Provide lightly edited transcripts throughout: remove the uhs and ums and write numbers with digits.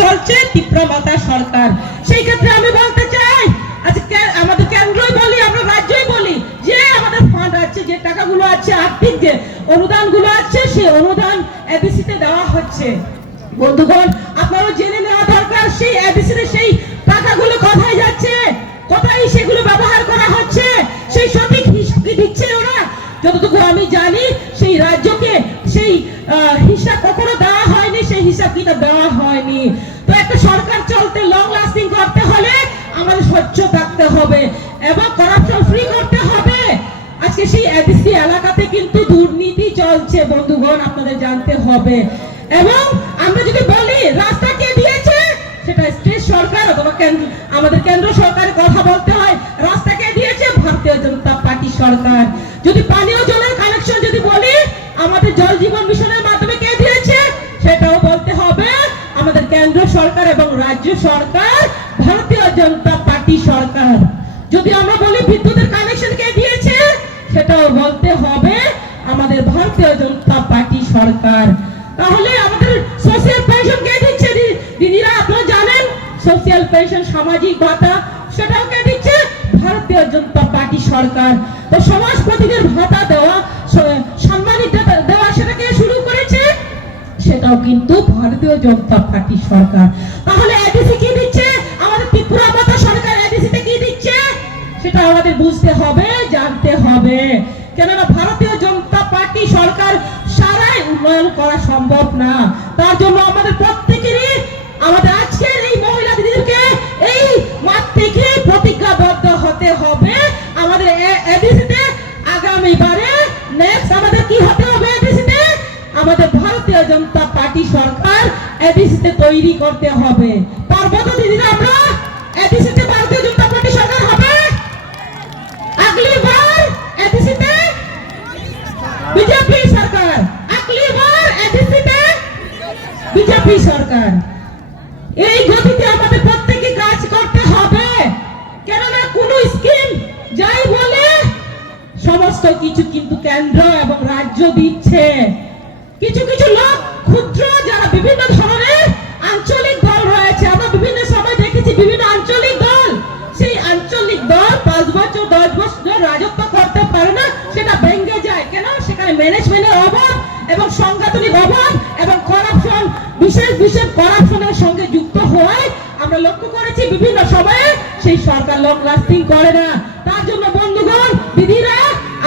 চলছে তীব্রমাতা সরকার। সেই ক্ষেত্রে আমি বলতে চাই, আজকে আমাদের কেন্দ্রই বলি, আমরা রাজ্যই বলি, যে আমাদের ফান্ড আছে, যে টাকাগুলো আছে, আর্থিক যে অনুদানগুলো আছে, সেই অনুদান এবিসিতে দেওয়া হচ্ছে। বন্ধুগণ, আপনারা জেনে নেওয়া দরকার সেই এবিসিতে সেই টাকাগুলো কোথায় যাচ্ছে, কোথায় সেগুলো ব্যবহার করা হচ্ছে, সেই সঠিক হিসাব দিচ্ছে ওরা। যতটুকু আমি জানি সেই রাজ্যকে সেই হিসাব কখনো দেওয়া হয়নি, সেই হিসাব কিতাব দেওয়া হয়নি। তো একটা সরকার চলতে, লং লাস্টিং করতে হলে আমাদের স্বচ্ছ থাকতে হবে এবং করাপশন ফ্রি করতে হবে। আজকে সেই এবিসি এলাকাতে কিন্তু দুর্নীতি চলছে বন্ধুগণ, আপনাদের জানতে হবে। এবং আমরা যদি বলি রাস্তা কে দিয়েছে, সেটা স্টেট সরকার অথবা আমাদের কেন্দ্র সরকারের কথা বলতে হয়। রাস্তা কে দিয়েছে? ভারতীয় জনতা পার্টি সরকার। যদি পানীয় জলের কানেকশন যদি বলি, আমাদের জল জীবন মিশনের মাধ্যমে কে দিয়েছে, সেটাও বলতে হবে আমাদের কেন্দ্র সরকার এবং রাজ্য সরকার, ভারতীয় জনতা পার্টি সরকার। যদি আমরা বলি বিদ্যুতের কানেকশন কে দিয়েছে, সেটাও বলতে হবে আমাদের ভারতীয় জনতা পার্টি সরকার। তাহলে আমাদের সোশ্যাল পেনশন কে দিচ্ছে দিদিরা? আপনারা জানেন সোশ্যাল পেনশন, সামাজিক ভাতা, সেটাও কে দিচ্ছে? ভারতীয় জনতা পার্টি সরকার। তো সমাজপতিদের ভাতা দেওয়া, সম্মানিত দেওয়া, সেটাকে শুরু করেছে, সেটাও কিন্তু ভারতীয় জনতা পার্টি সরকার। তাহলে এডিসি কি দিচ্ছে? আমাদের ত্রিপুরা মাতা সরকার এডিসিতে কি দিচ্ছে, সেটা আমাদের বুঝতে হবে, জানতে হবে। কেননা ভারতীয় জনতা পার্টি সরকার সারাই উন্নয়ন করা সম্ভব না। তার জন্য আমাদের প্রত্যেকেরই, আমাদের আজকের এই মহিলা দিদিদেরকে এই মাঠ থেকে প্রতিজ্ঞাবদ্ধ হতে হবে। আমাদের এডিসিতে আগামীবারে নেক্সট আমাদের কি হতে হবে? এডিসিতে আমাদের ভারতীয় জনতা পার্টি সরকার এডিসিতে তৈরি করতে হবে। পারবো তো দিদিরা? আমরা এডিসিতে ভারতীয় জনতা পার্টি সরকার হবে। আগলি বার এডিসিতে বিজেপি সরকার, আগলি বার এডিসিতে বিজেপি সরকার। এই গতিতে আমাদের প্রত্যেককে কাজ করতে হবে। কেননা কোন স্কিম যাই বলে সমস্ত কিছু কিন্তু কেন্দ্র এবং রাজ্য দিচ্ছে। কিছু কিছু লোক ক্ষুদ্র, যারা বিভিন্ন ধরনের আঞ্চলিক দল রয়েছে, আমরা বিভিন্ন সময় দেখেছি বিভিন্ন আঞ্চলিক দল, সেই আঞ্চলিক দল 5 বছর 10 বছর রাজত্ব করতে পারে না, সেটা ভেঙে যায়। কেন? সেখানে ম্যানেজমেন্টের অভাব এবং সাংগঠনিক অভাব এবং করাপশন, বিশেষ বিশেষ করাপশনের সঙ্গে যুক্ত হওয়ায় আমরা লক্ষ্য করেছি বিভিন্ন সময়ে সেই সরকার লং লাস্টিং করে না। তার জন্য বন্ধুগণ, দিদিরা,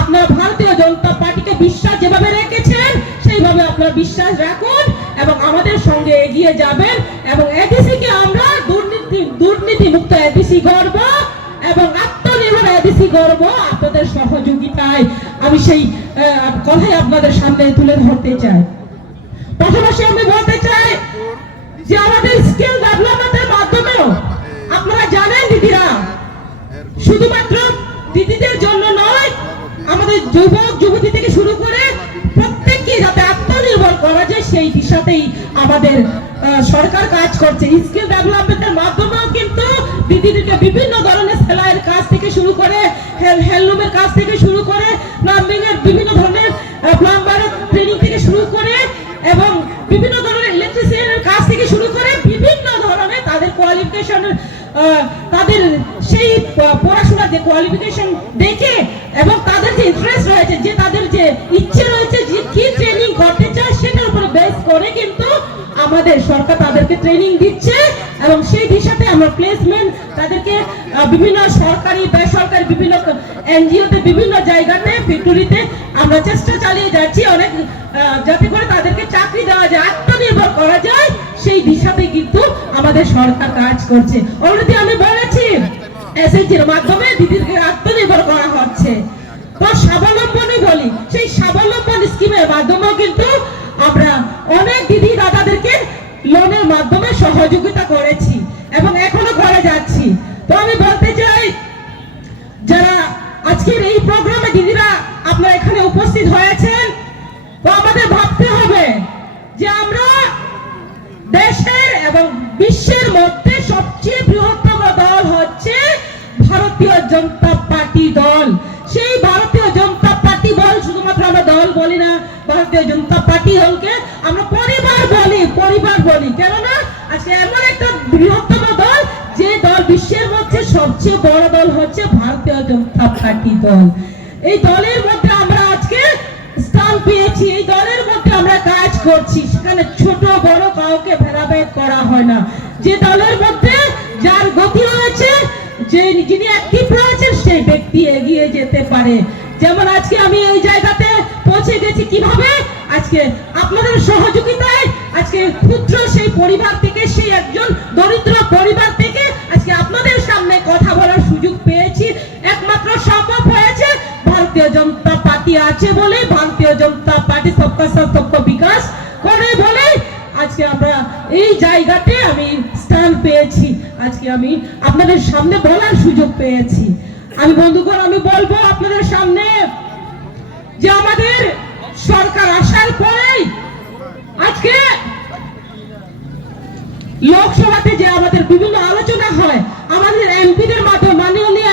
আপনারা ভারতীয় জনতা পার্টিকে বিশ্বাস যেভাবে রেখেছেন সেইভাবে আপনারা বিশ্বাস রাখুন এবং আমাদের সঙ্গে এগিয়ে যাবেন এবং এডিসিকে আমরা দুর্নীতি মুক্ত এডিসি গড়ব এবং আত্মনির্ভর এডিসি গড়ব আপনাদের সহযোগিতায়। আমি সেই কথাই আপনাদের সামনে তুলে ধরতে চাই। পাশাপাশি আমি বলতে চাই যে আমাদের স্কিল ডেভেলপমেন্টের মাধ্যমেও আপনারা জানেন দিদিরা, শুধুমাত্র দিদিদের জন্য নয়, আমাদের যুবক যুবতী থেকে শুরু করে প্রত্যেককে যাতে আত্মনির্ভর করা যায় সেই দিশাতেই আমাদের সরকার কাজ করছে। স্কিল ডেভেলপমেন্টের মাধ্যমেও কিন্তু দিদিদেরকে বিভিন্ন ধরনের সেলাইয়ের কাজ থেকে শুরু করে, হ্যান্ডলুমের কাজ থেকে শুরু করে, প্লাম্বিং এর বিভিন্ন ধরনের প্লাম্বারের ট্রেনিং থেকে শুরু করে এবং বিভিন্ন ধরনের ইলেকট্রিশিয়ানের কাজ থেকে শুরু করে বিভিন্ন ধরনের তাদের কোয়ালিফিকেশন, তাদের সেই পড়াশোনার যে কোয়ালিফিকেশন দেখে এবং তাদের যে ইন্টারেস্ট রয়েছে, যে তাদের যে ইচ্ছে রয়েছে, যে কি ট্রেনিং করতে চায়, সেটার উপরে বেস করে কিন্তু আমাদের সরকার তাদেরকে ট্রেনিং দিচ্ছে এবং সেই দিশাতে আমরা প্লেসমেন্ট তাদেরকে বিভিন্ন সরকারি বেসরকারি বিভিন্ন এনজিওতে বিভিন্ন জায়গাতে ফ্যাক্টরিতে আমরা চেষ্টা চালিয়ে যাচ্ছি অনেক, যাতে করে তাদেরকে চাকরি দেওয়া যায়, আত্মনির্ভর করা যায়, সেই দিশাতে কিন্তু আমাদের সরকার কাজ করছে। অলরেডি আমি বলেছি এসএইচের মাধ্যমে দিদিকে আত্মনির্ভর করা হচ্ছে। তো স্বাবলম্বনী বলি, সেই স্বাবলম্বন স্কিমের মাধ্যমেও কিন্তু আমরা অনেক দিদি দাদাদেরকে লোনের মাধ্যমে সহযোগিতা করেছি এবং এখনো করে যাচ্ছি। তো আমি বলতে চাই, যারা আজকের এই প্রোগ্রামে দিদিরা আপনারা এখানে উপস্থিত হয়েছেন, তো আমাদের ভাবতে হবে যে আমরা দেশের এবং বিশ্বের মধ্যে সবচেয়ে বৃহত্তম দল হচ্ছে ভারতীয় জনতা পার্টি দল। সেই ভারতীয় জনতা পার্টি দল শুধুমাত্র আমরা দল বলি না, ভারতীয় জনতা পার্টি দলকে আমরা পরিবার বলি, পরিবার বলি। কেননা আজকে এমন বৃহত্তম দল, যে দল বিশ্বের মধ্যে সবচেয়ে বড় দল হচ্ছে ভারতীয় জনতা পার্টি দল। এই দলের মধ্যে আমরা আজকে স্থান পেয়েছি, এই দলের মধ্যে আমরা কাজ করছি, সেখানে ছোট বড় কাউকে ভেদাভেদ করা হয় না। যে দলের মধ্যে যার গতি রয়েছে, যিনি অ্যাক্টিভ রয়েছেন, সেই ব্যক্তি এগিয়ে যেতে পারে। যেমন আজকে আমি এই জায়গাতে পৌঁছে গেছি কিভাবে, আজকে আপনাদের সহযোগিতায়, আজকে ক্ষুদ্র সেই পরিবার থেকে, সেই একজন দরিদ্র পরিবার থেকে আজকে আপনাদের সামনে কথা বলার সুযোগ পেয়েছি। একমাত্র সম্ভব হয়েছে ভারতীয় জনতা পার্টি আছে বলে, ভারতীয় জনতা পার্টি সবকা সাথ সবকা বিকাশ করে বলে আজকে আমরা এই জায়গাতে আমি স্থান পেয়েছি, আজকে আমি আপনাদের সামনে বলার সুযোগ পেয়েছি। আমি বন্ধুগণ, আমি বলবো আপনাদের সামনে যে আমাদের সরকার আসার পরেই আজকে লোকসভাতে যে আমাদের বিভিন্ন আলোচনা হয়, আমাদের এমপিদের মাধ্যমে, মাননীয়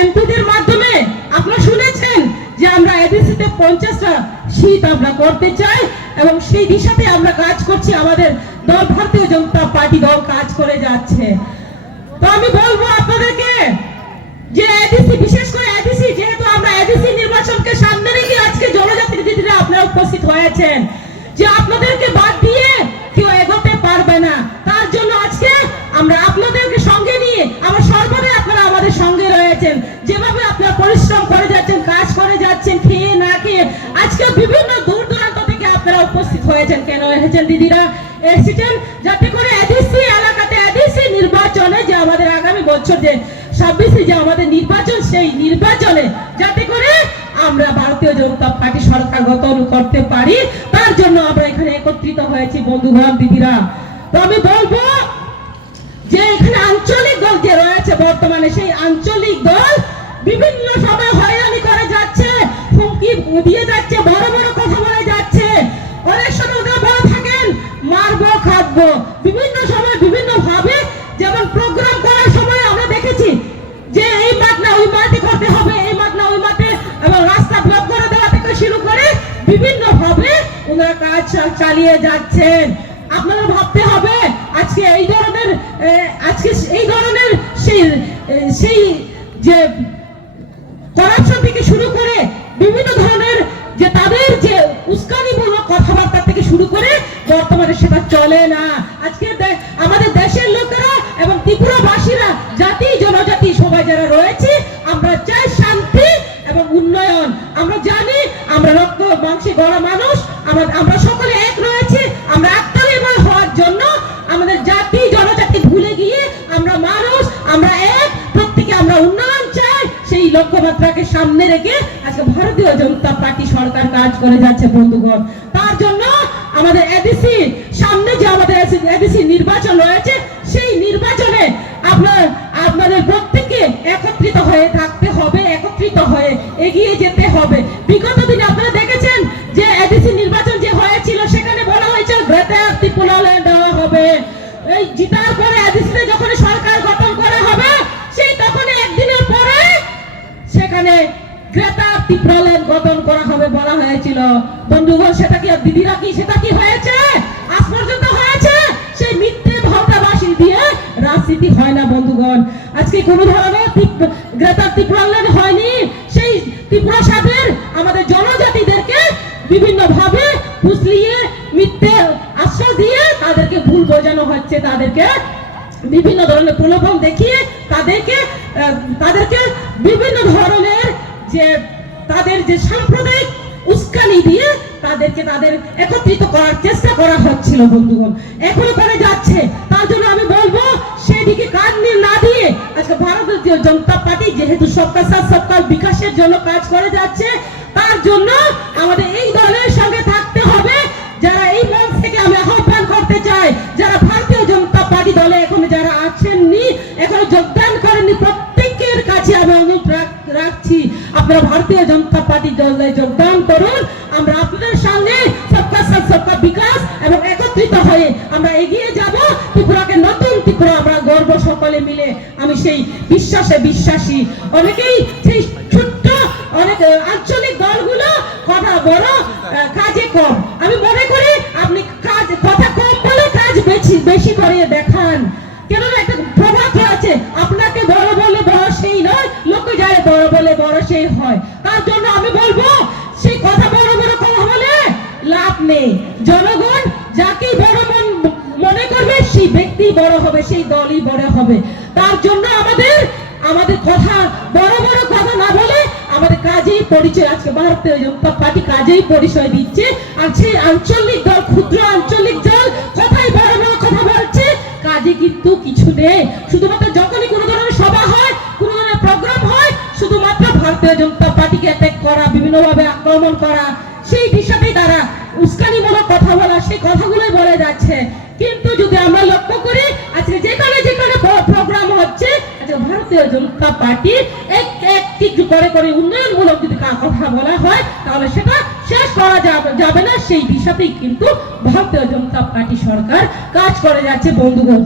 এমপিদের মাধ্যমে আপনারা শুনেছেন যে আমরা এডিসিতে 50টা সিট আমরা করতে চাই এবং সেই দিশাতে আমরা কাজ করছি। আমাদের দল ভারতীয় জনতা পার্টি দল কাজ করে যাচ্ছে। তো আমি বলবো আপনাদেরকে যে এডিসি, বিশেষ করে এডিসি, যেহেতু আমরা এডিসি নির্বাচনকে সামনে রেখে আজকে জনজাতির দিদিরা আপনারা উপস্থিত হয়েছেন, যে আপনাদেরকে বাদ দিয়ে কেউ এগোতে পারবে না। তার জন্য আজকে আমরা আপনাদেরকে সঙ্গে নিয়ে, আমরা সর্বদাই আপনারা আমাদের সঙ্গে রয়েছেন। যেভাবে আপনারা পরিশ্রম করে যাচ্ছেন, কাজ করে যাচ্ছেন, খেয়ে না খেয়ে, আজকে বিভিন্ন দূর দূরান্ত থেকে আপনারা উপস্থিত হয়েছেন। কেন এসেছেন দিদিরা? এসেছেন যাতে করে এডিসি এলাকাতে, এডিসি নির্বাচনে, যে আমাদের আগামী বছর যে 26 যে আমাদের নির্বাচন, সেই নির্বাচনে যাতে করে আমরা ভারতীয় জনতা পার্টি সরকার গঠন করতে পারি, তার জন্য আমরা এখানে একত্রিত হয়েছি বন্ধুগণ, দিদিরা। তো আমি বলবো যে এখানে আঞ্চলিক দল যে রয়েছে বর্তমানে, সেই আঞ্চলিক দল বিভিন্ন সময় হয়রানি করে যাচ্ছে, হুমকি দিয়ে যাচ্ছে, বড় বড় কথা বলে যাচ্ছে। অনেক সময় ওরা বলে থাকেন মারবো খাটবো, বিভিন্ন সময় বিভিন্ন ভাবে, যেমন প্রোগ্রাম করার সময় আমরা দেখেছি যে এই মাঠ না ওই মাঠে করতে হবে, এই মাঠ না ওই মাঠে, এবং রাস্তা ব্লক করে দেওয়া থেকে শুরু করে বিভিন্ন ভাবে ওনারা কাজ চালিয়ে যাচ্ছেন। আপনারা ভাবতে হবে আজকে এই ধরনের, সেই যে করাপশন থেকে শুরু করে বিভিন্ন ধরনের যে তাদের যে উস্কানিমূলক কথাবার্তা থেকে শুরু করে বর্তমানে সেটা চলে না। আজকে আমাদের দেশের লোকেরা এবং ত্রিপুরাবাসীরা, জাতি জনজাতি সবাই যারা রয়েছে, আমরা চাই শান্তি এবং উন্নয়ন। আমরা জানি আমরা রক্ত মাংসে গড়া মানুষ, আমরা সকলে এক রয়েছে। আমরা একতালিময় হওয়ার জন্য আমাদের জাতি জনজাতি ভুলে গিয়ে আমরা মানুষ, আমরা এক, প্রত্যেকে আমরা উন্নয়ন চাই। সেই লক্ষ্যমাত্রাকে সামনে রেখে আজকে ভারতীয় জনতা পার্টি সরকার কাজ করে যাচ্ছে বন্ধুগণ। তার জন্য আমাদের এডিসি সামনে যে আমাদের এডিসি নির্বাচন রয়েছে, সেই নির্বাচনে আপনাদের প্রত্যেককে একত্রিত হয়ে থাকতে হবে, একত্রিত হয়ে এগিয়ে যেতে হবে। বিগত দিনে আপনারা দেখেছেন যে এডিসি নির্বাচন যে হয়েছিল, সেখানে বলা হয়েছিল গ্রেটার ত্রিপুরাল্যান্ড দেওয়া হবে। এই জিতার পরে এডিসিতে যখন সরকার গঠন করা হবে, সেই তখন একদিনের পরে সেখানে গ্রেটার ত্রিপুরাল্যান্ড গঠন করা হবে বলা হয়েছিল। বন্ধুগণ, সেটা কি দিদিরা কি সেটা কি হয়েছে? আজ পর্যন্ত হয়েছে? সেই মিথ্যে ভাওতাবাসী দিয়ে রাজনীতি হয় না বন্ধুগণ। আজকে কোনো ধরনের গ্রেটার ত্রিপুরাল্যান্ড হয়নি। সেই ত্রিপুরা সাথের আমাদের জনজাতিদেরকে বিভিন্ন ভাবে ফুসলিয়ে, মিথ্যে আশ্বাস দিয়ে তাদেরকে ভুল বোঝানো হচ্ছে, তাদেরকে বিভিন্ন ধরনের প্রলোভন দেখিয়ে তাদেরকে বিভিন্ন ধরনের যে তাদের যে সাম্প্রদায়িক উস্কানি দিয়ে তাদের একত্রিত করার চেষ্টা করা হচ্ছিল বন্ধুগণ, এখনো করে যাচ্ছে। তার জন্য আমি বলবো সেদিকে কান না দিয়ে আজকে ভারতীয় জনতা পার্টি যেহেতু সবকা সাথ সবকা বিকাশের জন্য কাজ করে যাচ্ছে, তার জন্য আমাদের এই দলের সঙ্গে থাকতে হবে। যারা এই মঞ্চ থেকে আমি আহ্বান করতে চাই, যারা ভারতীয় জনতা পার্টি দলে এখনো যারা আছেননি, এখনো যোগদান করেননি, প্রত্যেকের কাছে আমি অনুরোধ রাখছি আপনারা ভারতীয় জনতা পার্টি দলে যোগদান করুন। আমরা আপনাদের সঙ্গে সবকা সাথ সবকা বিকাশ এবং একত্রিত হয়ে আমরা এগিয়ে যাব। ত্রিপুরাকে নতুন ত্রিপুরা আমরা গর্ব সকলে মিলে, আমি সেই বিশ্বাসী। অনেকেই সেই ছোট্ট অনেক আঞ্চলিক দলগুলো কথা বড়, কাজে কম। আমি মনে করি আপনি কথা কম বলে কাজ বেশি করে দেখান। কেননা একটা প্রবাদ আছে, আপনাকে বড় বলে বড় সেই নয়, লোকে যায় বড় বলে বড় সেই হয়। তার জন্য আমি বলবো সেই কথা বড় বড় কথা বলে লাভ নেই। জনগণ যাকেই বড় মনে করবে সেই ব্যক্তি বড় হবে, সেই দলই বড় হবে। তার জন্য আমাদের কথা বড় বড় কথা না বলে আমাদের কাজেই পরিচয়, আজকে ভারতীয় জনতা পার্টি কাজেই পরিচয় দিচ্ছে। আর সেই আঞ্চলিক দল, ক্ষুদ্র আঞ্চলিক দল কথাই বড় বড় কথা বলছে, কাজে কিন্তু কিছু নেই। শুধুমাত্র যখনই কোনো ধরনের সভা হয়, কোনো ধরনের প্রোগ্রাম হয়, শুধুমাত্র ভারতীয় জনতা পার্টিকে অ্যাটাক করা, বিভিন্নভাবে আক্রমণ করা, সেই দিশাতেই তারা উস্কানিমূলক কথা বলা, সেই কথাগুলোই বলে যাচ্ছে। কিন্তু যদি আমরা লক্ষ্য করি আজকে যেখানে যেখানে প্রোগ্রাম হচ্ছে, আজকে ভারতীয় জনতা পার্টি একটি করে উন্নয়নমূলক যদি কথা বলা হয় তাহলে সেটা শেষ করা যাবে না। সেই দিশাতেই কিন্তু ভারতীয় জনতা পার্টি সরকার কাজ করে যাচ্ছে বন্ধুগণ।